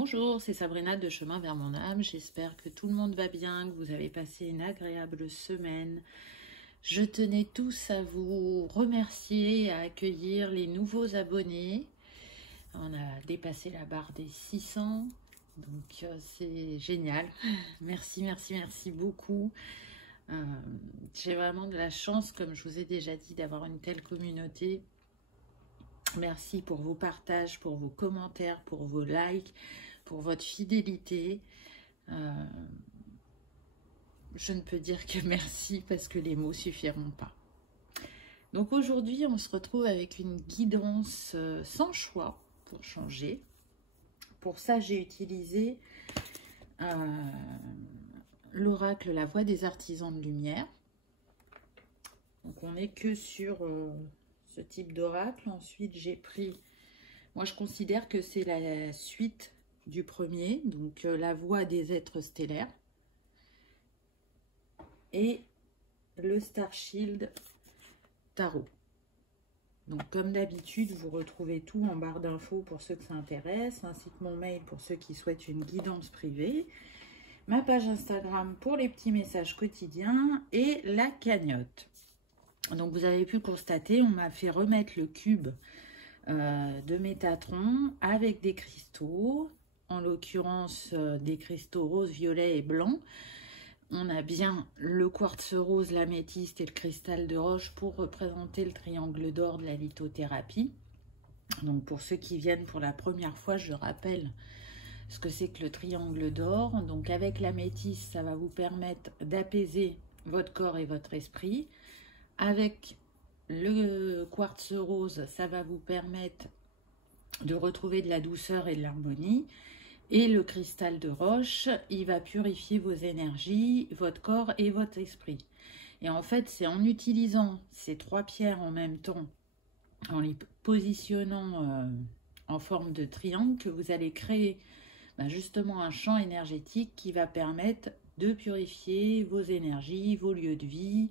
Bonjour, c'est Sabrina de Chemin vers mon âme. J'espère que tout le monde va bien, que vous avez passé une agréable semaine. Je tenais tous à vous remercier et à accueillir les nouveaux abonnés. On a dépassé la barre des 600, donc c'est génial. Merci, merci, merci beaucoup. J'ai vraiment de la chance, comme je vous ai déjà dit, d'avoir une telle communauté. Merci pour vos partages, pour vos commentaires, pour vos likes, pour votre fidélité. Je ne peux dire que merci parce que les mots suffiront pas. Donc aujourd'hui, on se retrouve avec une guidance sans choix pour changer. Pour ça, j'ai utilisé l'oracle La Voix des Artisans de Lumière. Donc on n'est que sur ce type d'oracle. Ensuite, j'ai pris, moi je considère que c'est la suite du premier, donc La Voix des êtres stellaires. Et le Star Shield Tarot. Donc comme d'habitude, vous retrouvez tout en barre d'infos pour ceux que ça intéresse, ainsi que mon mail pour ceux qui souhaitent une guidance privée, ma page Instagram pour les petits messages quotidiens et la cagnotte. Donc vous avez pu le constater, on m'a fait remettre le cube de Métatron avec des cristaux, en l'occurrence des cristaux rose, violet et blanc. On a bien le quartz rose, l'améthyste et le cristal de roche pour représenter le triangle d'or de la lithothérapie. Donc pour ceux qui viennent pour la première fois, je rappelle ce que c'est que le triangle d'or. Donc avec l'améthyste, ça va vous permettre d'apaiser votre corps et votre esprit. Avec le quartz rose, ça va vous permettre de retrouver de la douceur et de l'harmonie. Et le cristal de roche, il va purifier vos énergies, votre corps et votre esprit. Et en fait, c'est en utilisant ces trois pierres en même temps, en les positionnant en forme de triangle, que vous allez créer justement un champ énergétique qui va permettre de purifier vos énergies, vos lieux de vie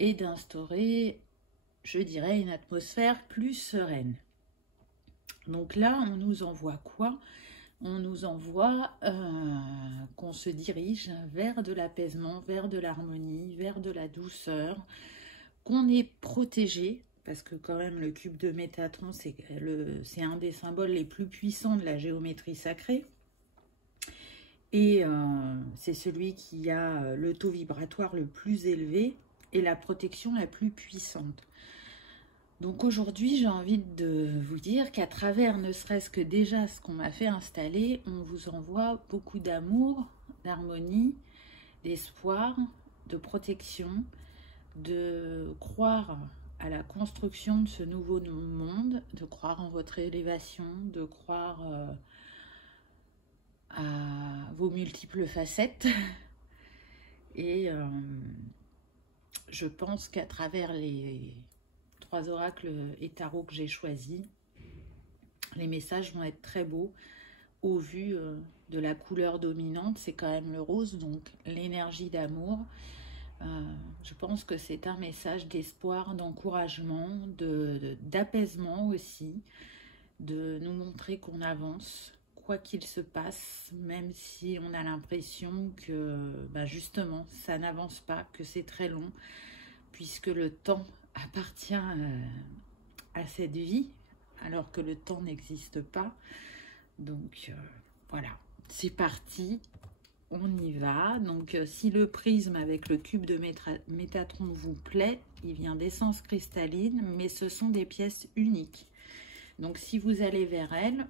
et d'instaurer, je dirais, une atmosphère plus sereine. Donc là, on nous envoie quoi ? On nous envoie qu'on se dirige vers de l'apaisement, vers de l'harmonie, vers de la douceur, qu'on est protégé, parce que quand même le cube de Métatron, c'est un des symboles les plus puissants de la géométrie sacrée. Et c'est celui qui a le taux vibratoire le plus élevé et la protection la plus puissante. Donc aujourd'hui, j'ai envie de vous dire qu'à travers ne serait-ce que déjà ce qu'on m'a fait installer, on vous envoie beaucoup d'amour, d'harmonie, d'espoir, de protection, de croire à la construction de ce nouveau monde, de croire en votre élévation, de croire à vos multiples facettes. Et je pense qu'à travers les trois oracles et tarots que j'ai choisis, les messages vont être très beaux au vu de la couleur dominante, c'est quand même le rose, donc l'énergie d'amour. Je pense que c'est un message d'espoir, d'encouragement, d'apaisement aussi, de nous montrer qu'on avance, quoi qu'il se passe, même si on a l'impression que justement ça n'avance pas, que c'est très long, puisque le temps appartient à cette vie, alors que le temps n'existe pas. Donc voilà, c'est parti, on y va. Donc si le prisme avec le cube de Métatron vous plaît, il vient d'essence cristalline, mais ce sont des pièces uniques. Donc si vous allez vers elle,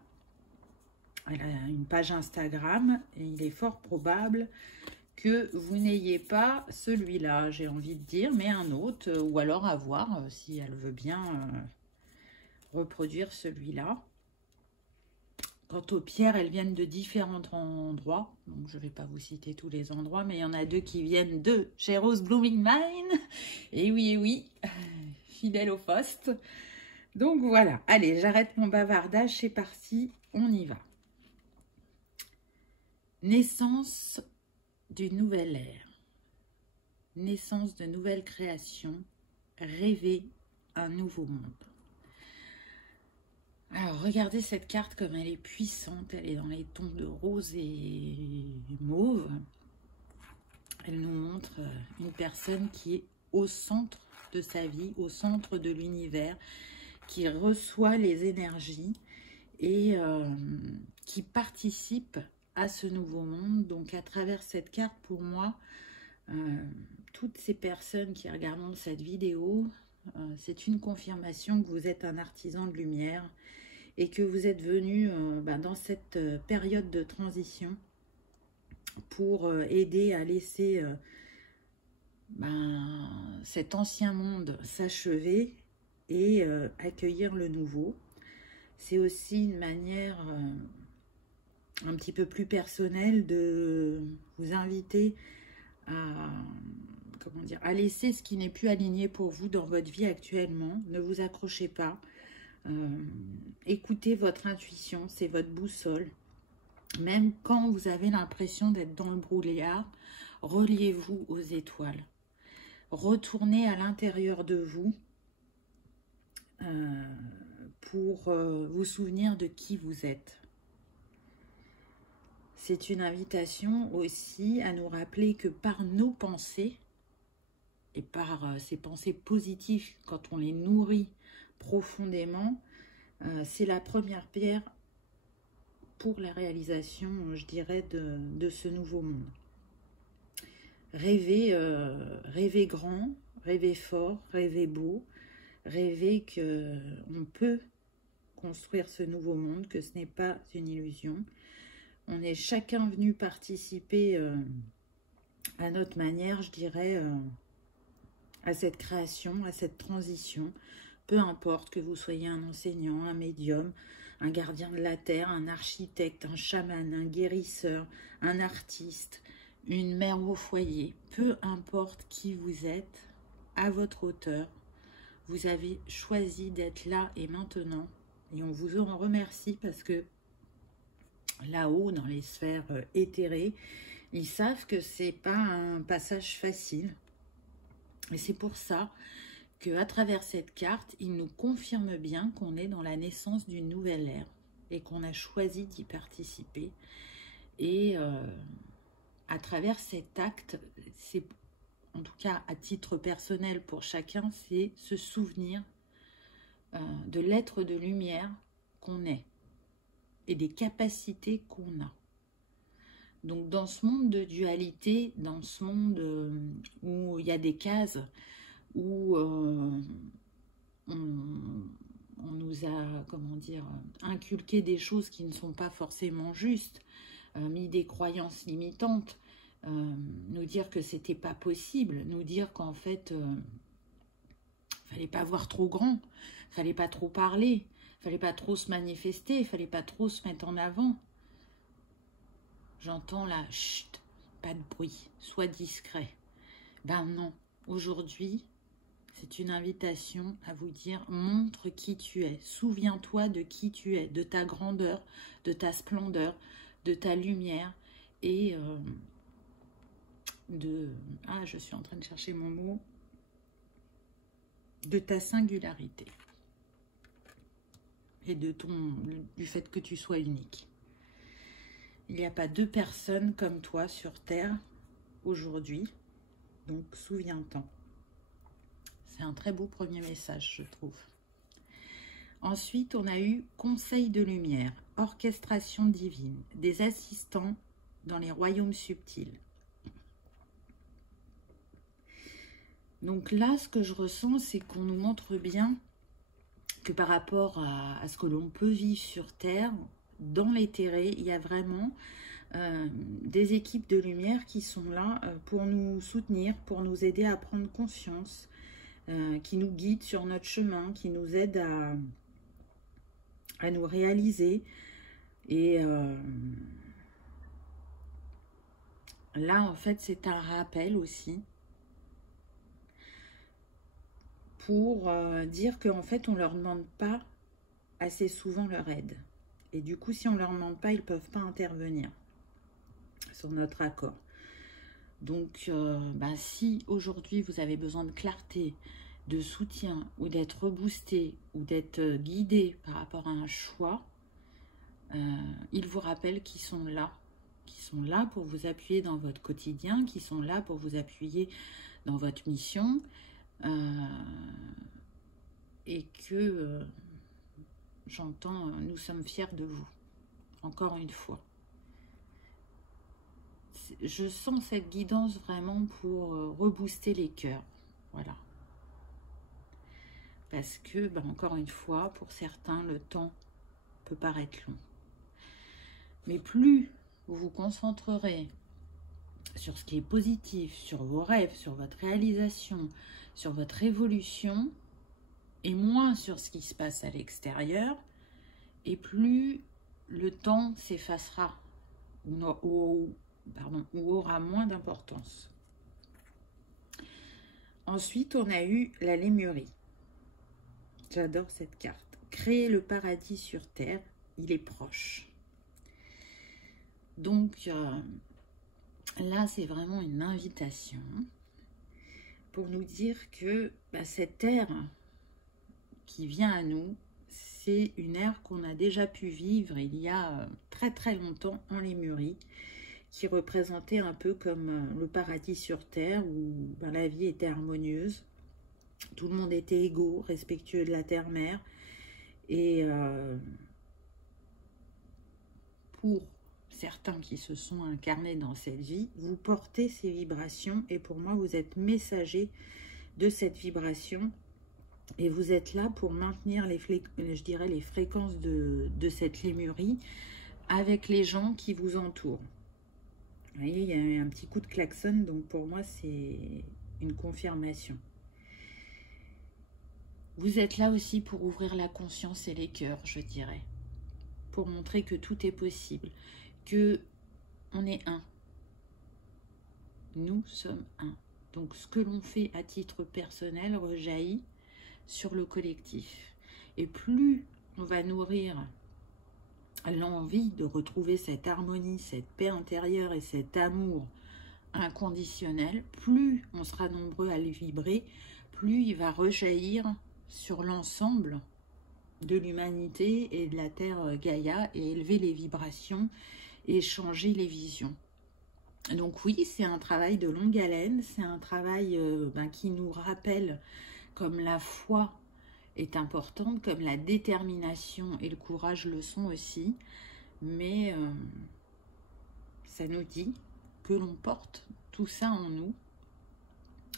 elle a une page Instagram et il est fort probable que vous n'ayez pas celui-là, j'ai envie de dire, mais un autre, ou alors à voir si elle veut bien reproduire celui-là. Quant aux pierres, elles viennent de différents endroits, donc je ne vais pas vous citer tous les endroits, mais il y en a deux qui viennent de chez Rose Blooming Mine, et oui, fidèle au poste. Donc voilà, allez, j'arrête mon bavardage, c'est parti, on y va. Naissance d'une nouvelle ère, naissance de nouvelles créations, rêver un nouveau monde. Alors, regardez cette carte comme elle est puissante. Elle est dans les tons de rose et mauve. Elle nous montre une personne qui est au centre de sa vie, au centre de l'univers, qui reçoit les énergies et qui participe à ce nouveau monde. Donc, à travers cette carte, pour moi, toutes ces personnes qui regarderont cette vidéo, c'est une confirmation que vous êtes un artisan de lumière et que vous êtes venu dans cette période de transition pour aider à laisser cet ancien monde s'achever et accueillir le nouveau. C'est aussi une manière un petit peu plus personnelle de vous inviter à, comment dire, à laisser ce qui n'est plus aligné pour vous dans votre vie actuellement. Ne vous accrochez pas. Écoutez votre intuition, c'est votre boussole. Même quand vous avez l'impression d'être dans le brouillard, reliez-vous aux étoiles. Retournez à l'intérieur de vous pour vous souvenir de qui vous êtes. C'est une invitation aussi à nous rappeler que par nos pensées et par ces pensées positives, quand on les nourrit profondément, c'est la première pierre pour la réalisation, je dirais, de ce nouveau monde. Rêvez, rêvez grand, rêvez fort, rêvez beau, rêvez qu'on peut construire ce nouveau monde, que ce n'est pas une illusion. On est chacun venu participer à notre manière, je dirais, à cette création, à cette transition. Peu importe que vous soyez un enseignant, un médium, un gardien de la terre, un architecte, un chaman, un guérisseur, un artiste, une mère au foyer, peu importe qui vous êtes, à votre hauteur, vous avez choisi d'être là et maintenant. Et on vous en remercie parce que là-haut, dans les sphères éthérées, ils savent que c'est pas un passage facile. Et c'est pour ça qu'à travers cette carte, ils nous confirment bien qu'on est dans la naissance d'une nouvelle ère et qu'on a choisi d'y participer. Et à travers cet acte, c'est, en tout cas à titre personnel pour chacun, c'est se souvenir de l'être de lumière qu'on est et des capacités qu'on a. Donc dans ce monde de dualité, dans ce monde où il y a des cases, où on nous a, comment dire, inculqué des choses qui ne sont pas forcément justes, mis des croyances limitantes, nous dire que c'était pas possible, nous dire qu'en fait, fallait pas voir trop grand, fallait pas trop parler, fallait pas trop se manifester, fallait pas trop se mettre en avant. J'entends là, chut, pas de bruit, sois discret. Ben non, aujourd'hui, c'est une invitation à vous dire, montre qui tu es, souviens-toi de qui tu es, de ta grandeur, de ta splendeur, de ta lumière et je suis en train de chercher mon mot, de ta singularité et du fait que tu sois unique. Il n'y a pas deux personnes comme toi sur Terre aujourd'hui, donc souviens-t'en. C'est un très beau premier message, je trouve. Ensuite, on a eu conseil de lumière, orchestration divine, des assistants dans les royaumes subtils. Donc là, ce que je ressens, c'est qu'on nous montre bien que par rapport à ce que l'on peut vivre sur Terre, dans l'éthéré, il y a vraiment des équipes de lumière qui sont là pour nous soutenir, pour nous aider à prendre conscience, qui nous guident sur notre chemin, qui nous aident à nous réaliser. Et là, en fait, c'est un rappel aussi pour dire qu'en fait, on ne leur demande pas assez souvent leur aide. Et du coup, si on ne leur demande pas, ils ne peuvent pas intervenir sur notre accord. Donc, si aujourd'hui, vous avez besoin de clarté, de soutien ou d'être boosté ou d'être guidé par rapport à un choix, ils vous rappellent qu'ils sont là pour vous appuyer dans votre quotidien, qui sont là pour vous appuyer dans votre mission, et que j'entends, nous sommes fiers de vous, encore une fois. Je sens cette guidance vraiment pour rebooster les cœurs, voilà. Parce que, encore une fois, pour certains, le temps peut paraître long. Mais plus vous vous concentrerez sur ce qui est positif, sur vos rêves, sur votre réalisation, sur votre évolution, et moins sur ce qui se passe à l'extérieur, et plus le temps s'effacera ou aura moins d'importance. Ensuite, on a eu la Lémurie. J'adore cette carte. Créer le paradis sur terre, il est proche. Donc, là, c'est vraiment une invitation pour nous dire que cette ère qui vient à nous, c'est une ère qu'on a déjà pu vivre il y a très très longtemps en Lémurie, qui représentait un peu comme le paradis sur terre où la vie était harmonieuse, tout le monde était égaux, respectueux de la terre-mère, et pour certains qui se sont incarnés dans cette vie, vous portez ces vibrations, et pour moi vous êtes messager de cette vibration, et vous êtes là pour maintenir les fréquences de cette Lémurie avec les gens qui vous entourent. Vous voyez, il y a eu un petit coup de klaxon, donc pour moi c'est une confirmation. Vous êtes là aussi pour ouvrir la conscience et les cœurs, je dirais, pour montrer que tout est possible, que on est un. Nous sommes un. Donc ce que l'on fait à titre personnel rejaillit sur le collectif. Et plus on va nourrir l'envie de retrouver cette harmonie, cette paix intérieure et cet amour inconditionnel, plus on sera nombreux à le vibrer, plus il va rejaillir sur l'ensemble de l'humanité et de la Terre Gaïa, et élever les vibrations et changer les visions. Donc oui, c'est un travail de longue haleine, c'est un travail qui nous rappelle comme la foi est importante, comme la détermination et le courage le sont aussi, mais ça nous dit que l'on porte tout ça en nous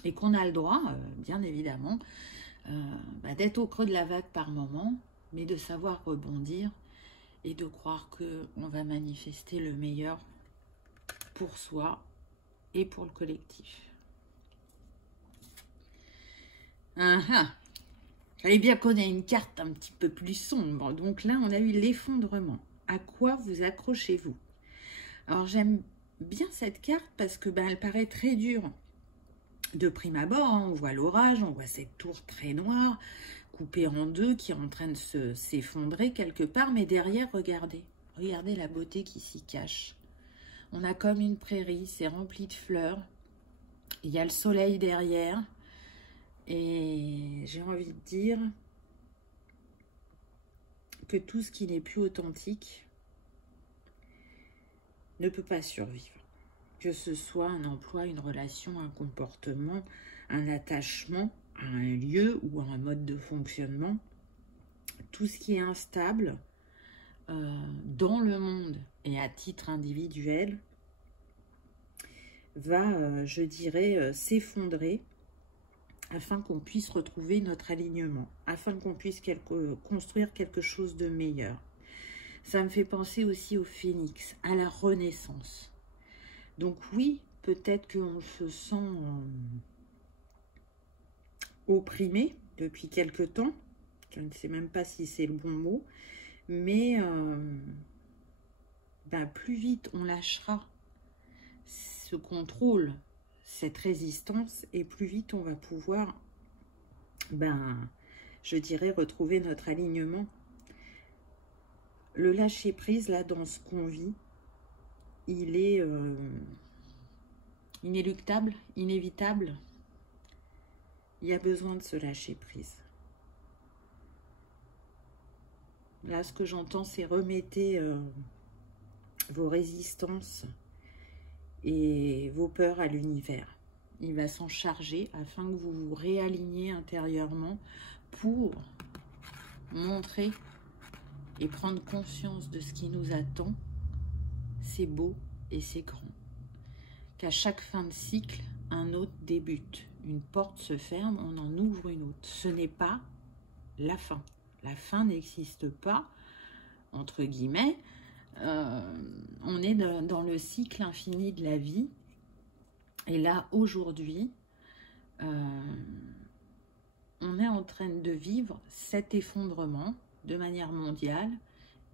et qu'on a le droit, bien évidemment, d'être au creux de la vague par moment, mais de savoir rebondir et de croire qu'on va manifester le meilleur pour soi et pour le collectif. Fallait bien qu'on ait une carte un petit peu plus sombre. Donc là, on a eu l'effondrement. À quoi vous accrochez-vous? Alors, j'aime bien cette carte parce que elle paraît très dure de prime abord. On voit l'orage, on voit cette tour très noire, coupée en deux, qui est en train de s'effondrer quelque part. Mais derrière, regardez. Regardez la beauté qui s'y cache. On a comme une prairie, c'est rempli de fleurs. Il y a le soleil derrière. Et j'ai envie de dire que tout ce qui n'est plus authentique ne peut pas survivre. Que ce soit un emploi, une relation, un comportement, un attachement à un lieu ou à un mode de fonctionnement, tout ce qui est instable dans le monde et à titre individuel va, je dirais, s'effondrer, afin qu'on puisse retrouver notre alignement, afin qu'on puisse construire quelque chose de meilleur. Ça me fait penser aussi au phénix, à la renaissance. Donc oui, peut-être qu'on se sent opprimé depuis quelque temps, je ne sais même pas si c'est le bon mot, mais plus vite on lâchera ce contrôle, cette résistance, et plus vite on va pouvoir, je dirais, retrouver notre alignement. Le lâcher prise là dans ce qu'on vit, il est inéluctable, inévitable. il y a besoin de se lâcher prise. Là, ce que j'entends, c'est remettez vos résistances et vos peurs à l'univers. Il va s'en charger afin que vous vous réaligniez intérieurement pour montrer et prendre conscience de ce qui nous attend. C'est beau et c'est grand. Qu'à chaque fin de cycle, un autre débute. Une porte se ferme, on en ouvre une autre. Ce n'est pas la fin. La fin n'existe pas, entre guillemets. On est dans le cycle infini de la vie. Et là, aujourd'hui, on est en train de vivre cet effondrement de manière mondiale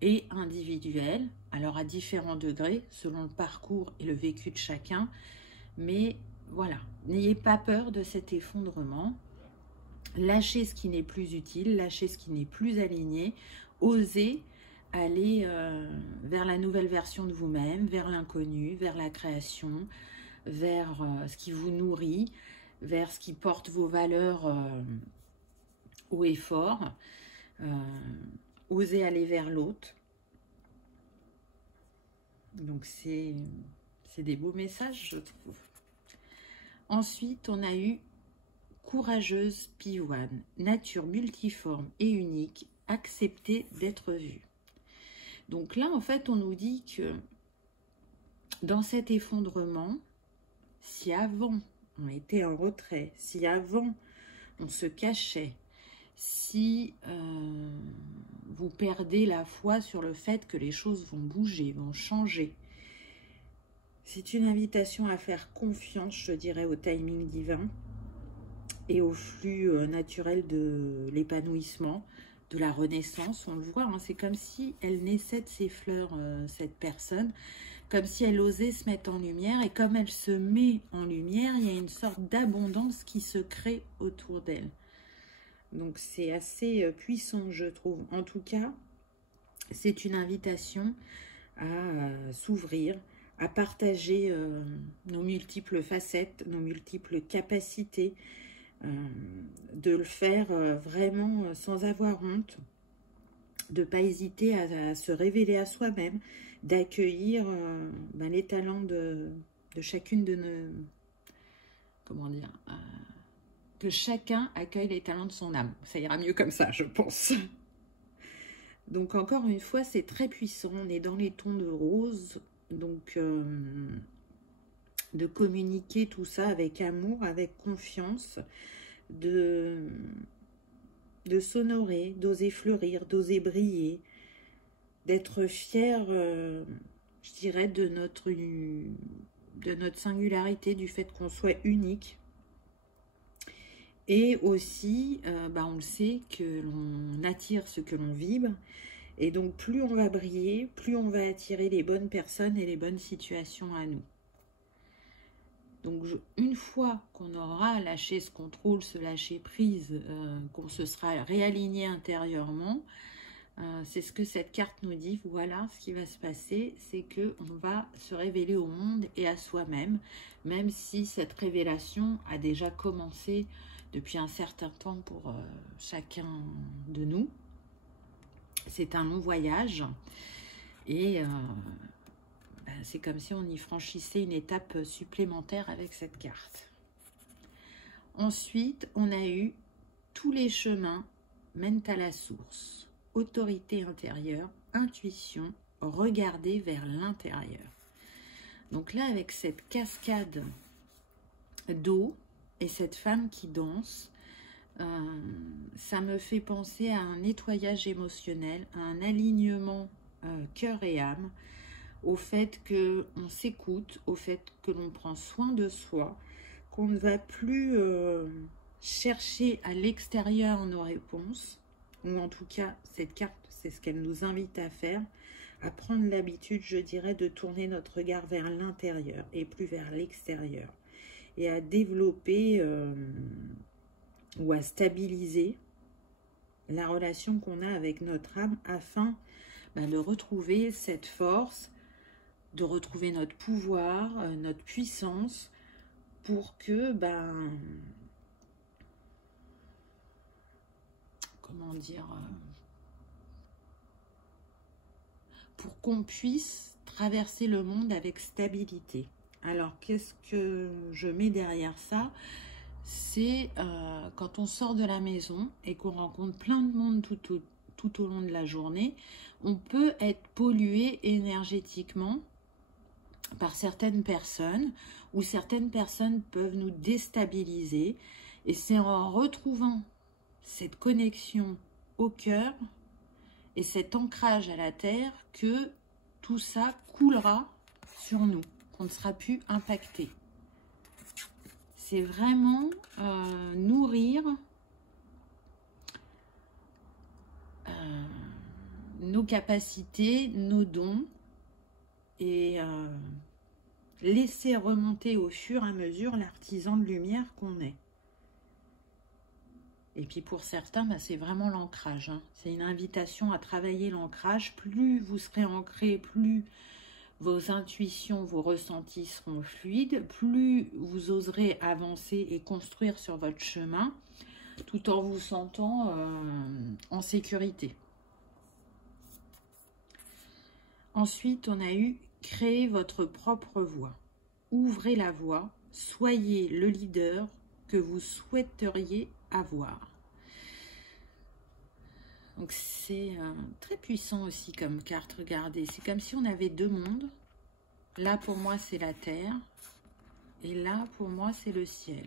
et individuelle, alors à différents degrés, selon le parcours et le vécu de chacun. Mais voilà, n'ayez pas peur de cet effondrement. Lâchez ce qui n'est plus utile, lâchez ce qui n'est plus aligné. Osez aller vers la nouvelle version de vous-même, vers l'inconnu, vers la création, vers ce qui vous nourrit, vers ce qui porte vos valeurs haut et fort. Osez aller vers l'autre. Donc c'est des beaux messages, je trouve. Ensuite, on a eu courageuse pivoine, nature multiforme et unique, accepter d'être vue. Donc là, en fait, on nous dit que dans cet effondrement, si avant on était en retrait, si avant on se cachait, si vous perdez la foi sur le fait que les choses vont bouger, vont changer, c'est une invitation à faire confiance, je dirais, au timing divin et au flux naturel de l'épanouissement, de la renaissance. On le voit, hein, c'est comme si elle naissait de ses fleurs, cette personne, comme si elle osait se mettre en lumière, et comme elle se met en lumière, il y a une sorte d'abondance qui se crée autour d'elle. Donc c'est assez puissant, je trouve. En tout cas, c'est une invitation à s'ouvrir, à partager nos multiples facettes, nos multiples capacités, de le faire vraiment sans avoir honte, de ne pas hésiter à se révéler à soi-même, d'accueillir les talents de chacune de nos... Comment dire que chacun accueille les talents de son âme. Ça ira mieux comme ça, je pense. Donc encore une fois, c'est très puissant. On est dans les tons de rose. Donc de communiquer tout ça avec amour, avec confiance, de s'honorer, d'oser fleurir, d'oser briller, d'être fier, je dirais, de notre singularité, du fait qu'on soit unique. Et aussi, on le sait, que l'on attire ce que l'on vibre. Et donc, plus on va briller, plus on va attirer les bonnes personnes et les bonnes situations à nous. Donc, une fois qu'on aura lâché ce contrôle, ce lâcher prise, qu'on se sera réaligné intérieurement, c'est ce que cette carte nous dit. Voilà ce qui va se passer, c'est qu'on va se révéler au monde et à soi-même, même si cette révélation a déjà commencé depuis un certain temps pour chacun de nous. C'est un long voyage et c'est comme si on y franchissait une étape supplémentaire avec cette carte. Ensuite, on a eu tous les chemins mènent à la source. Autorité intérieure, intuition, regarder vers l'intérieur. Donc là, avec cette cascade d'eau et cette femme qui danse, ça me fait penser à un nettoyage émotionnel, à un alignement cœur et âme, au fait qu'on s'écoute, au fait que l'on prend soin de soi, qu'on ne va plus chercher à l'extérieur nos réponses, ou en tout cas, cette carte, c'est ce qu'elle nous invite à faire, à prendre l'habitude, je dirais, de tourner notre regard vers l'intérieur et plus vers l'extérieur, et à développer ou à stabiliser la relation qu'on a avec notre âme afin de retrouver cette force, de retrouver notre pouvoir, notre puissance, pour que comment dire, pour qu'on puisse traverser le monde avec stabilité. Alors, qu'est-ce que je mets derrière ça? C'est quand on sort de la maison et qu'on rencontre plein de monde tout au long de la journée, on peut être pollué énergétiquement par certaines personnes, ou certaines personnes peuvent nous déstabiliser. Et c'est en retrouvant cette connexion au cœur et cet ancrage à la terre que tout ça coulera sur nous, qu'on ne sera plus impacté. C'est vraiment nourrir nos capacités, nos dons, et laisser remonter au fur et à mesure l'artisan de lumière qu'on est. Et puis pour certains, bah, c'est vraiment l'ancrage. Hein. C'est une invitation à travailler l'ancrage. Plus vous serez ancré, plus vos intuitions, vos ressentis seront fluides, plus vous oserez avancer et construire sur votre chemin, tout en vous sentant en sécurité. Ensuite, on a eu « Créer votre propre voie ». Ouvrez la voie, soyez le leader que vous souhaiteriez avoir. Donc c'est très puissant aussi comme carte, regardez. C'est comme si on avait deux mondes. Là, pour moi, c'est la terre. Et là, pour moi, c'est le ciel.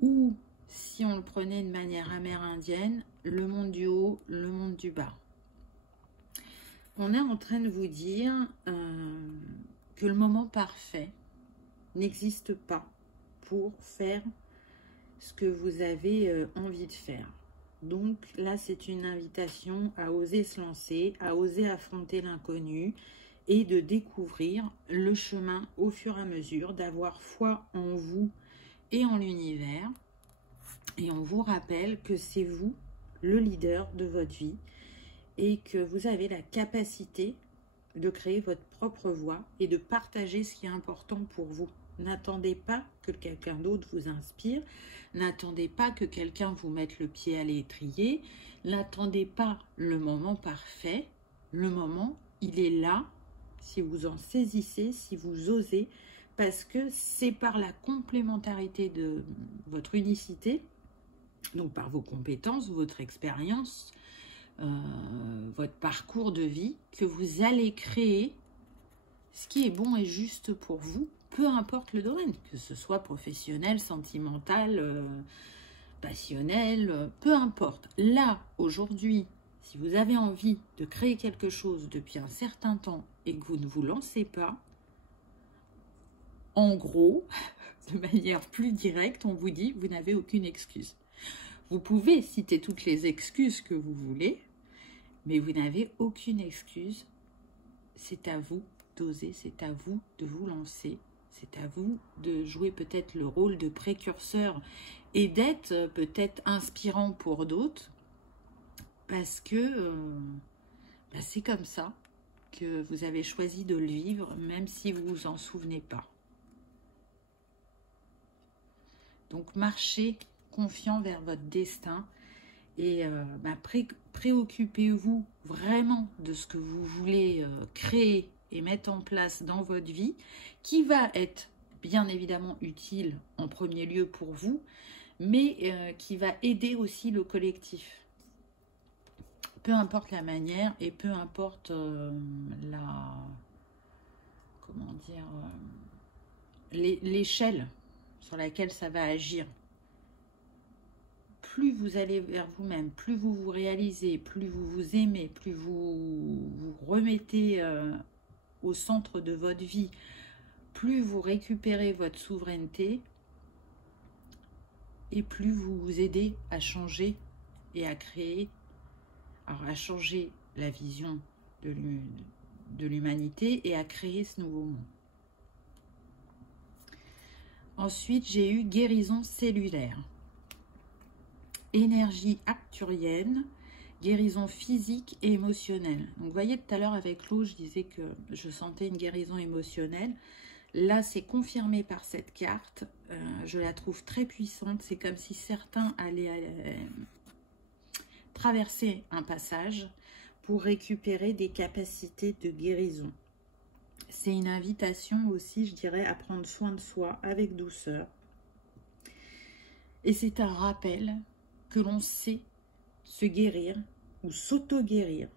Ou, si on le prenait de manière amérindienne, le monde du haut, le monde du bas. On est en train de vous dire que le moment parfait n'existe pas pour faire ce que vous avez envie de faire. Donc là, c'est une invitation à oser se lancer, à oser affronter l'inconnu et de découvrir le chemin au fur et à mesure, d'avoir foi en vous et en l'univers. Et on vous rappelle que c'est vous le leader de votre vie et que vous avez la capacité de créer votre propre voie et de partager ce qui est important pour vous. N'attendez pas que quelqu'un d'autre vous inspire, n'attendez pas que quelqu'un vous mette le pied à l'étrier, n'attendez pas le moment parfait. Le moment, il est là, si vous en saisissez, si vous osez, parce que c'est par la complémentarité de votre unicité, donc par vos compétences, votre expérience, votre parcours de vie, que vous allez créer ce qui est bon et juste pour vous, peu importe le domaine, que ce soit professionnel, sentimental, passionnel, peu importe. Là, aujourd'hui, si vous avez envie de créer quelque chose depuis un certain temps et que vous ne vous lancez pas, en gros, de manière plus directe, on vous dit, vous n'avez aucune excuse. Vous pouvez citer toutes les excuses que vous voulez, mais vous n'avez aucune excuse. C'est à vous d'oser, c'est à vous de vous lancer, c'est à vous de jouer peut-être le rôle de précurseur et d'être peut-être inspirant pour d'autres, parce que c'est comme ça que vous avez choisi de le vivre, même si vous ne vous en souvenez pas. Donc marchez confiant vers votre destin et préoccupez-vous vraiment de ce que vous voulez créer et mettre en place dans votre vie, qui va être bien évidemment utile en premier lieu pour vous, mais qui va aider aussi le collectif. Peu importe la manière et peu importe l'échelle sur laquelle ça va agir. Plus vous allez vers vous-même, plus vous vous réalisez, plus vous vous aimez, plus vous vous remettez au centre de votre vie, plus vous récupérez votre souveraineté et plus vous vous aidez à changer et à créer, alors à changer la vision de l'humanité et à créer ce nouveau monde. Ensuite, j'ai eu guérison cellulaire, énergie arcturienne, guérison physique et émotionnelle. Donc, vous voyez, tout à l'heure avec l'eau, je disais que je sentais une guérison émotionnelle. Là, c'est confirmé par cette carte. Je la trouve très puissante. C'est comme si certains allaient traverser un passage pour récupérer des capacités de guérison. C'est une invitation aussi, je dirais, à prendre soin de soi avec douceur. Et c'est un rappel que l'on sait se guérir ou s'auto-guérir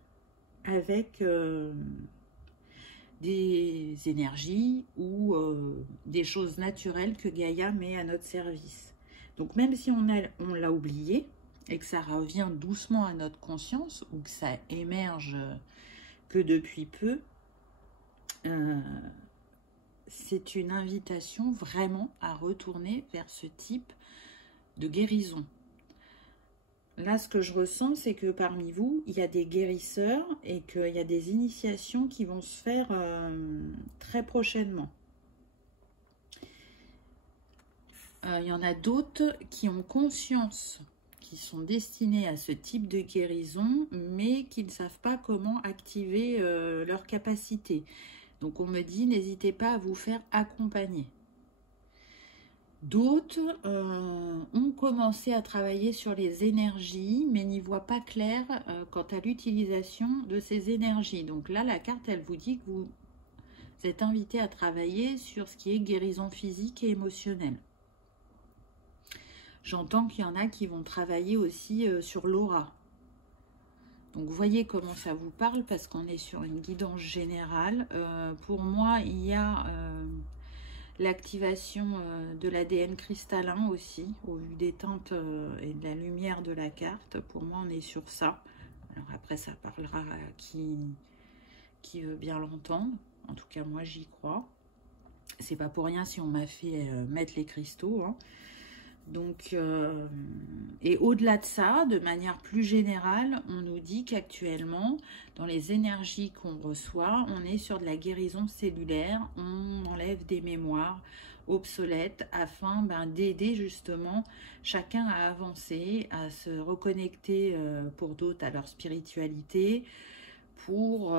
avec des énergies ou des choses naturelles que Gaïa met à notre service. Donc même si on l'a oublié et que ça revient doucement à notre conscience ou que ça émerge que depuis peu, c'est une invitation vraiment à retourner vers ce type de guérison. Là, ce que je ressens, c'est que parmi vous, il y a des guérisseurs et qu'il y a des initiations qui vont se faire très prochainement. Il y en a d'autres qui ont conscience, qui sont destinés à ce type de guérison, mais qui ne savent pas comment activer leur capacité. Donc, on me dit, n'hésitez pas à vous faire accompagner. D'autres ont commencé à travailler sur les énergies, mais n'y voient pas clair quant à l'utilisation de ces énergies. Donc là, la carte, elle vous dit que vous êtes invité à travailler sur ce qui est guérison physique et émotionnelle. J'entends qu'il y en a qui vont travailler aussi sur l'aura. Donc, vous voyez comment ça vous parle, parce qu'on est sur une guidance générale. Pour moi, il y a l'activation de l'ADN cristallin aussi, au vu des teintes et de la lumière de la carte. Pour moi, on est sur ça. Alors après, ça parlera à qui veut bien l'entendre. En tout cas, moi, j'y crois. C'est pas pour rien si on m'a fait mettre les cristaux, hein. Donc, et au-delà de ça, de manière plus générale, on nous dit qu'actuellement, dans les énergies qu'on reçoit, on est sur de la guérison cellulaire, on enlève des mémoires obsolètes afin d'aider justement chacun à avancer, à se reconnecter pour d'autres à leur spiritualité, pour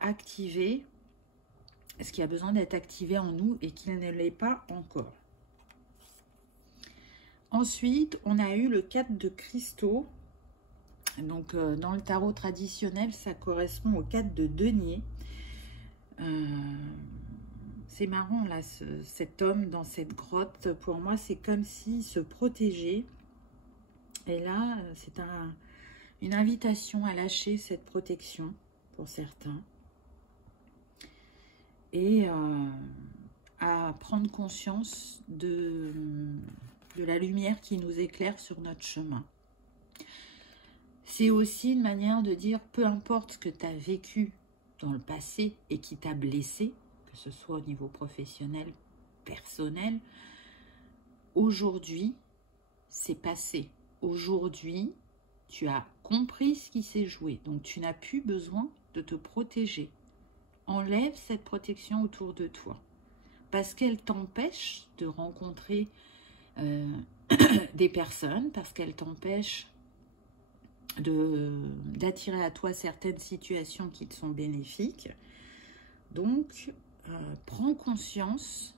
activer ce qui a besoin d'être activé en nous et qui ne l'est pas encore. Ensuite, on a eu le 4 de cristaux. Donc, dans le tarot traditionnel, ça correspond au 4 de denier. C'est marrant, là, cet homme dans cette grotte. Pour moi, c'est comme s'il se protégeait. Et là, c'est une invitation à lâcher cette protection, pour certains. Et à prendre conscience de la lumière qui nous éclaire sur notre chemin. C'est aussi une manière de dire, peu importe ce que tu as vécu dans le passé et qui t'a blessé, que ce soit au niveau professionnel, personnel, aujourd'hui, c'est passé. Aujourd'hui, tu as compris ce qui s'est joué, donc tu n'as plus besoin de te protéger. Enlève cette protection autour de toi, parce qu'elle t'empêche de rencontrer des personnes, parce qu'elle t'empêche d'attirer à toi certaines situations qui te sont bénéfiques. Donc, prends conscience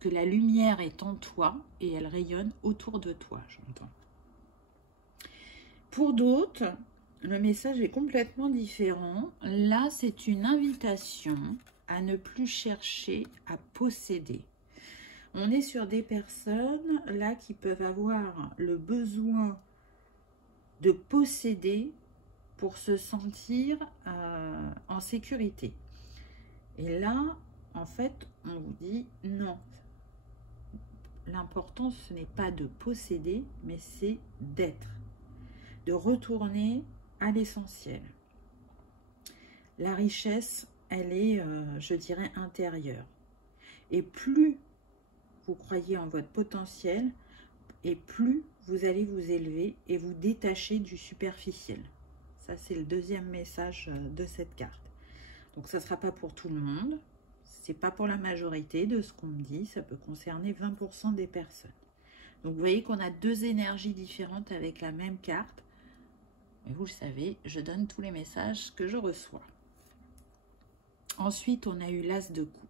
que la lumière est en toi et elle rayonne autour de toi, j'entends. Pour d'autres, le message est complètement différent. Là, c'est une invitation à ne plus chercher à posséder. On est sur des personnes là qui peuvent avoir le besoin de posséder pour se sentir en sécurité. Et là, en fait, on vous dit non. L'important, ce n'est pas de posséder, mais c'est d'être. De retourner à l'essentiel. La richesse, elle est, je dirais, intérieure. Et plus vous croyez en votre potentiel, et plus vous allez vous élever et vous détacher du superficiel. Ça, c'est le deuxième message de cette carte. Donc, ça ne sera pas pour tout le monde. Ce n'est pas pour la majorité de ce qu'on me dit. Ça peut concerner 20% des personnes. Donc, vous voyez qu'on a deux énergies différentes avec la même carte. Mais vous le savez, je donne tous les messages que je reçois. Ensuite, on a eu l'As de coupe.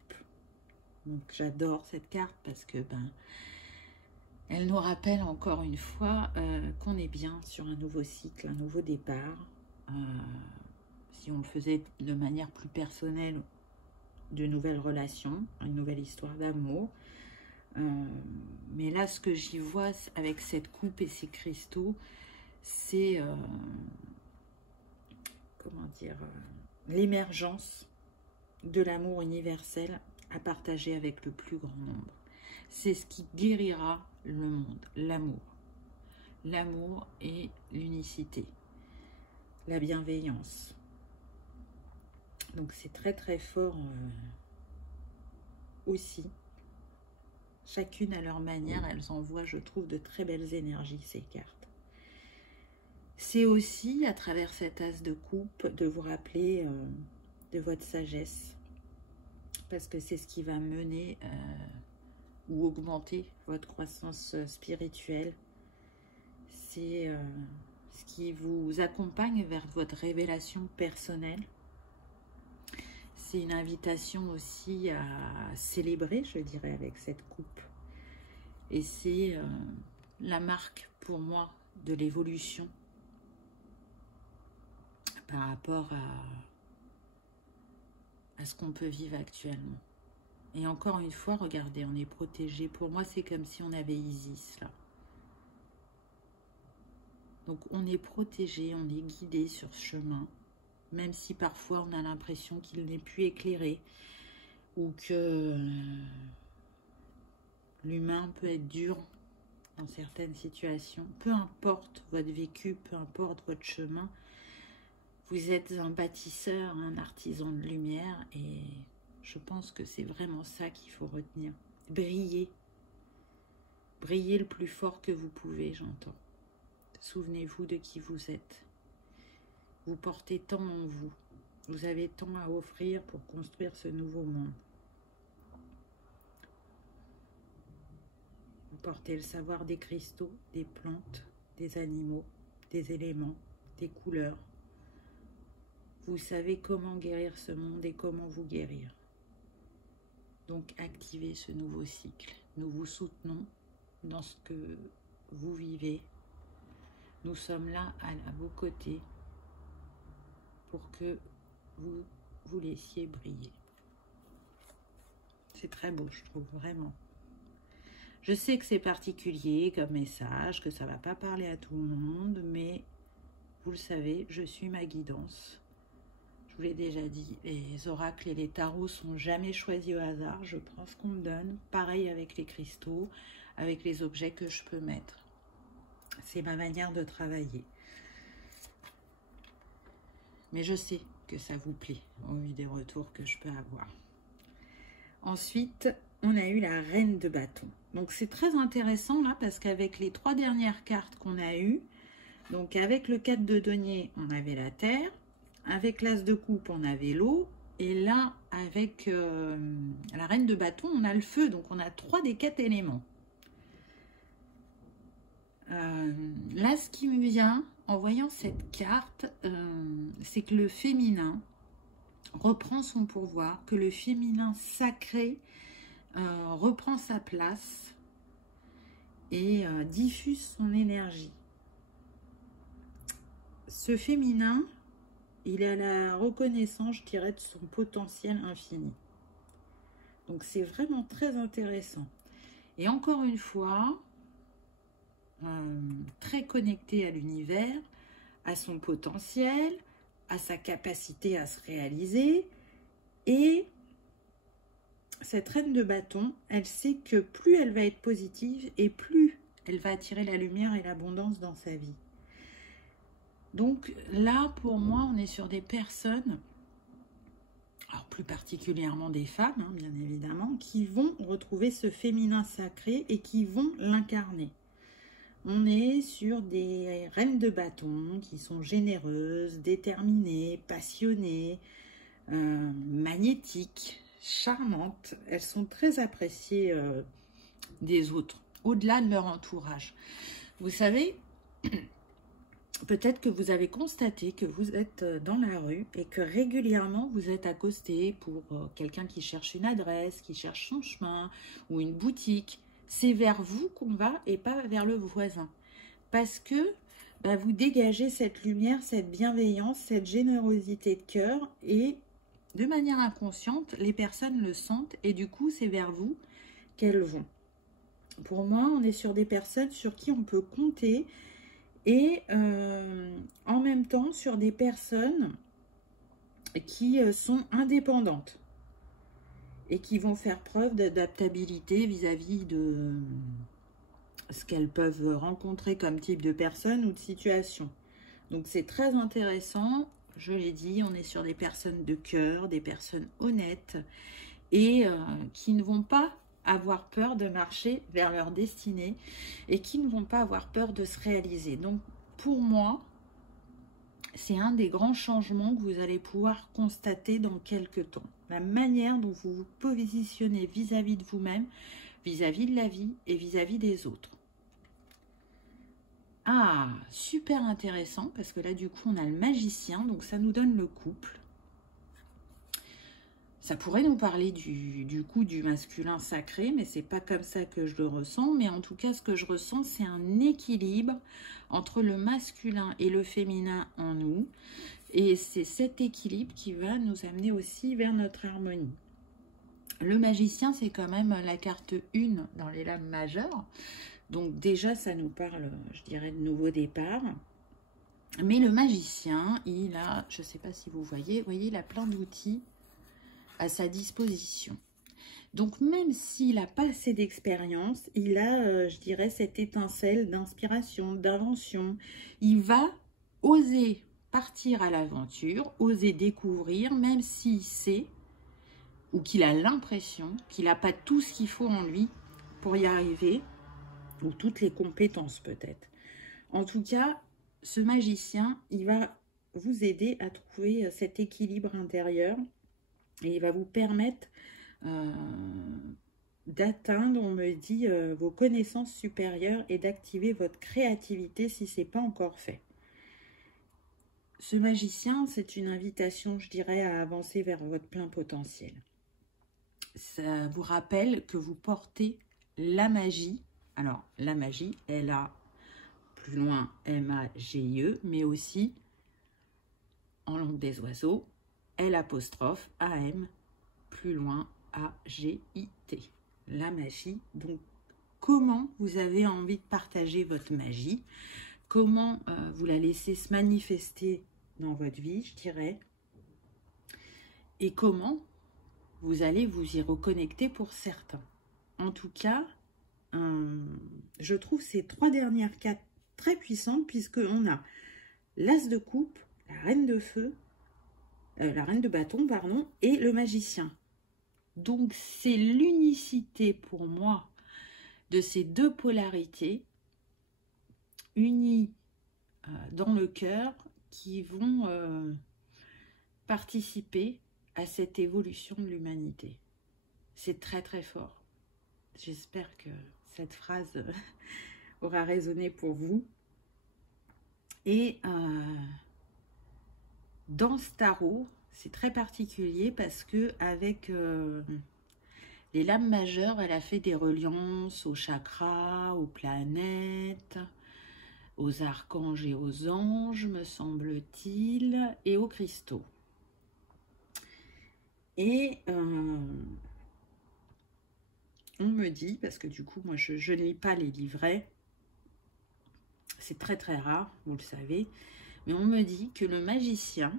Donc, j'adore cette carte parce que Elle nous rappelle encore une fois qu'on est bien sur un nouveau cycle, un nouveau départ. Si on le faisait de manière plus personnelle, de nouvelles relations, une nouvelle histoire d'amour. Mais là, ce que j'y vois avec cette coupe et ces cristaux, c'est, comment dire, l'émergence de l'amour universel à partager avec le plus grand nombre. C'est ce qui guérira le monde, l'amour. L'amour et l'unicité, la bienveillance. Donc c'est très très fort aussi. Chacune à leur manière, elles envoient, je trouve, de très belles énergies, ces cartes. C'est aussi, à travers cet as de coupe, de vous rappeler de votre sagesse. Parce que c'est ce qui va mener ou augmenter votre croissance spirituelle. C'est ce qui vous accompagne vers votre révélation personnelle. C'est une invitation aussi à célébrer, je dirais, avec cette coupe. Et c'est la marque pour moi de l'évolution par rapport à ce qu'on peut vivre actuellement. Et encore une fois, regardez, on est protégé. Pour moi, c'est comme si on avait Isis là. Donc on est protégé, on est guidé sur ce chemin. Même si parfois on a l'impression qu'il n'est plus éclairé ou que l'humain peut être dur dans certaines situations. Peu importe votre vécu, peu importe votre chemin, vous êtes un bâtisseur, un artisan de lumière et je pense que c'est vraiment ça qu'il faut retenir. Brillez. Brillez le plus fort que vous pouvez, j'entends. Souvenez-vous de qui vous êtes. Vous portez tant en vous. Vous avez tant à offrir pour construire ce nouveau monde. Vous portez le savoir des cristaux, des plantes, des animaux, des éléments, des couleurs. Vous savez comment guérir ce monde et comment vous guérir. Donc activez ce nouveau cycle. Nous vous soutenons dans ce que vous vivez. Nous sommes là à vos côtés pour que vous vous laissiez briller. C'est très beau, je trouve, vraiment. Je sais que c'est particulier comme message, que ça ne va pas parler à tout le monde, mais vous le savez, je suis ma guidance. Je vous l'ai déjà dit, les oracles et les tarots sont jamais choisis au hasard. Je prends ce qu'on me donne, pareil avec les cristaux, avec les objets que je peux mettre. C'est ma manière de travailler. Mais je sais que ça vous plaît, au vu des retours que je peux avoir. Ensuite, on a eu la reine de bâton. Donc c'est très intéressant là, parce qu'avec les 3 dernières cartes qu'on a eues, donc avec le 4 de denier, on avait la terre, avec l'as de coupe, on avait l'eau, et là, avec la reine de bâton, on a le feu, donc on a 3 des 4 éléments. Là, ce qui me vient en voyant cette carte, c'est que le féminin reprend son pouvoir, que le féminin sacré reprend sa place et diffuse son énergie. Ce féminin, il est à la reconnaissance, je dirais, de son potentiel infini. Donc c'est vraiment très intéressant. Et encore une fois, très connecté à l'univers, à son potentiel, à sa capacité à se réaliser. Et cette reine de bâton, elle sait que plus elle va être positive et plus elle va attirer la lumière et l'abondance dans sa vie. Donc là, pour moi, on est sur des personnes, alors plus particulièrement des femmes, hein, bien évidemment, qui vont retrouver ce féminin sacré et qui vont l'incarner. On est sur des reines de bâton qui sont généreuses, déterminées, passionnées, magnétiques, charmantes. Elles sont très appréciées des autres, au-delà de leur entourage. Vous savez, peut-être que vous avez constaté que vous êtes dans la rue et que régulièrement vous êtes accosté pour quelqu'un qui cherche une adresse, qui cherche son chemin ou une boutique. c'est vers vous qu'on va et pas vers le voisin. Parce que bah, vous dégagez cette lumière, cette bienveillance, cette générosité de cœur et de manière inconsciente, les personnes le sentent et du coup, c'est vers vous qu'elles vont. Pour moi, on est sur des personnes sur qui on peut compter et en même temps sur des personnes qui sont indépendantes et qui vont faire preuve d'adaptabilité vis-à-vis de ce qu'elles peuvent rencontrer comme type de personne ou de situation. Donc c'est très intéressant, je l'ai dit, on est sur des personnes de cœur, des personnes honnêtes et qui ne vont pas avoir peur de marcher vers leur destinée et qui ne vont pas avoir peur de se réaliser. Donc pour moi, c'est un des grands changements que vous allez pouvoir constater dans quelques temps. La manière dont vous vous positionnez vis-à-vis de vous-même, vis-à-vis de la vie et vis-à-vis des autres. Ah, super intéressant, parce que là, du coup, on a le magicien, donc ça nous donne le couple. Ça pourrait nous parler du coup du masculin sacré, mais c'est pas comme ça que je le ressens. Mais en tout cas, ce que je ressens, c'est un équilibre entre le masculin et le féminin en nous. Et c'est cet équilibre qui va nous amener aussi vers notre harmonie. Le magicien, c'est quand même la carte 1 dans les lames majeures. Donc déjà, ça nous parle, je dirais, de nouveau départ. Mais le magicien, il a, je ne sais pas si vous voyez, il a plein d'outils à sa disposition. Donc même s'il n'a pas assez d'expérience, il a, je dirais, cette étincelle d'inspiration, d'invention. Il va oser partir à l'aventure, oser découvrir, même s'il sait ou qu'il a l'impression qu'il n'a pas tout ce qu'il faut en lui pour y arriver, ou toutes les compétences peut-être. En tout cas, ce magicien, il va vous aider à trouver cet équilibre intérieur et il va vous permettre d'atteindre, on me dit, vos connaissances supérieures et d'activer votre créativité si ce n'est pas encore fait. Ce magicien, c'est une invitation, je dirais, à avancer vers votre plein potentiel. Ça vous rappelle que vous portez la magie. Alors, la magie, elle a plus loin M-A-G-I-E, mais aussi, en langue des oiseaux, L', plus loin, A-G-I-T. La magie. Donc, comment vous avez envie de partager votre magie? Comment vous la laissez se manifester dans votre vie, je dirais? Et comment vous allez vous y reconnecter pour certains? En tout cas, je trouve ces 3 dernières cartes très puissantes puisqu'on a l'as de coupe, la reine de feu, la reine de bâton, pardon, et le magicien. Donc, c'est l'unicité pour moi de ces deux polarités unies dans le cœur qui vont participer à cette évolution de l'humanité. C'est très très fort. J'espère que cette phrase aura résonné pour vous. Et dans ce tarot, c'est très particulier parce que avec les lames majeures, elle a fait des reliances aux chakras, aux planètes, aux archanges et aux anges, me semble-t-il, et aux cristaux. Et on me dit, parce que du coup, moi, je ne lis pas les livrets, c'est très très rare, vous le savez, mais on me dit que le magicien,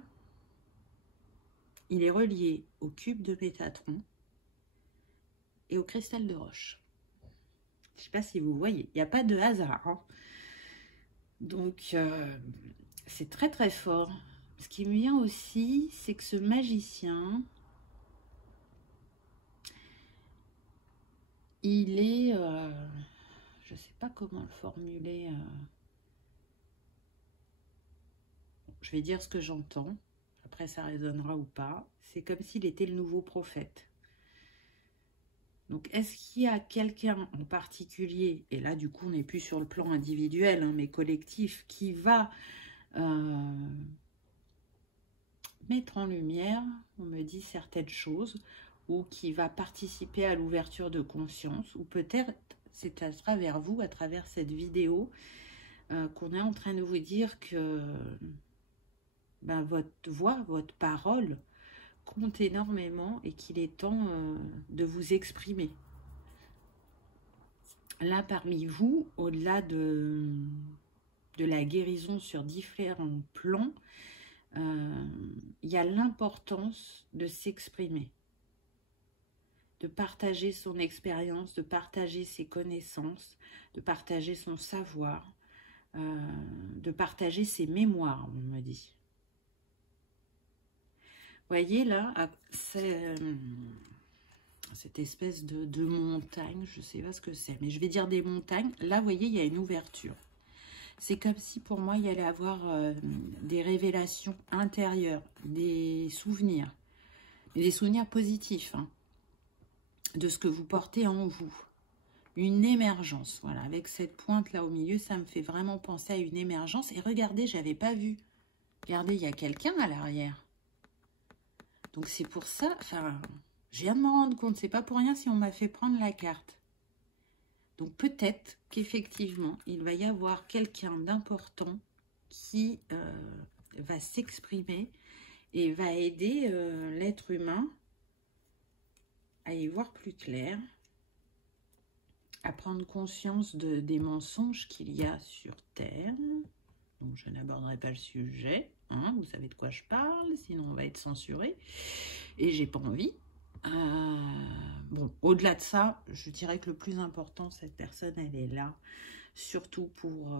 il est relié au cube de Métatron et au cristal de roche. Je ne sais pas si vous voyez, il n'y a pas de hasard. Hein. Donc, c'est très très fort. Ce qui me vient aussi, c'est que ce magicien, il est, je ne sais pas comment le formuler, je vais dire ce que j'entends, après ça résonnera ou pas, c'est comme s'il était le nouveau prophète. Donc, est-ce qu'il y a quelqu'un en particulier, et là, du coup, on n'est plus sur le plan individuel, hein, mais collectif, qui va mettre en lumière, on me dit, certaines choses, ou qui va participer à l'ouverture de conscience, ou peut-être c'est à travers vous, à travers cette vidéo, qu'on est en train de vous dire que ben, votre voix, votre parole compte énormément et qu'il est temps de vous exprimer. Là, parmi vous, au-delà de la guérison sur différents plans, il y a l'importance de s'exprimer, de partager son expérience, de partager ses connaissances, de partager son savoir, de partager ses mémoires, on me dit. Vous voyez là, cette espèce de montagne, je ne sais pas ce que c'est, mais je vais dire des montagnes. Là, vous voyez, il y a une ouverture. C'est comme si pour moi, il y allait avoir des révélations intérieures, des souvenirs positifs, hein, de ce que vous portez en vous. Une émergence, voilà, avec cette pointe là au milieu, ça me fait vraiment penser à une émergence. Et regardez, j'avais pas vu. Regardez, il y a quelqu'un à l'arrière. Donc c'est pour ça, enfin, je viens de me rendre compte, c'est pas pour rien si on m'a fait prendre la carte. Donc peut-être qu'effectivement, il va y avoir quelqu'un d'important qui va s'exprimer et va aider l'être humain à y voir plus clair, à prendre conscience des mensonges qu'il y a sur Terre. Donc je n'aborderai pas le sujet, hein, vous savez de quoi je parle, sinon on va être censuré. Et j'ai pas envie. Bon, au-delà de ça, je dirais que le plus important, cette personne, elle est là, surtout pour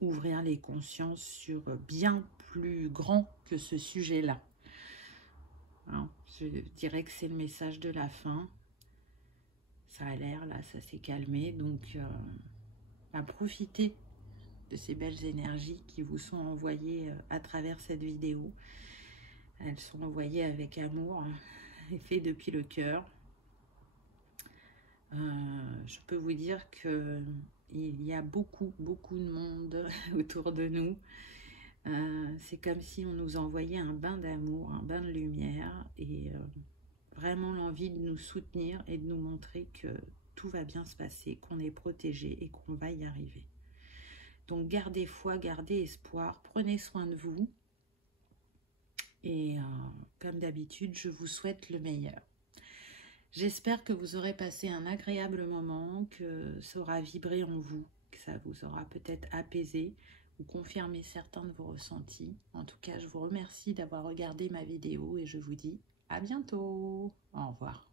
ouvrir les consciences sur bien plus grand que ce sujet-là. Hein, je dirais que c'est le message de la fin. Ça a l'air, là, ça s'est calmé, donc profitez de ces belles énergies qui vous sont envoyées à travers cette vidéo. Elles sont envoyées avec amour et fait depuis le cœur. Je peux vous dire que il y a beaucoup de monde autour de nous. C'est comme si on nous envoyait un bain d'amour, un bain de lumière et vraiment l'envie de nous soutenir et de nous montrer que tout va bien se passer, qu'on est protégé et qu'on va y arriver. Donc gardez foi, gardez espoir, prenez soin de vous. Et comme d'habitude, je vous souhaite le meilleur. J'espère que vous aurez passé un agréable moment, que ça aura vibré en vous, que ça vous aura peut-être apaisé ou confirmé certains de vos ressentis. En tout cas, je vous remercie d'avoir regardé ma vidéo et je vous dis à bientôt. Au revoir.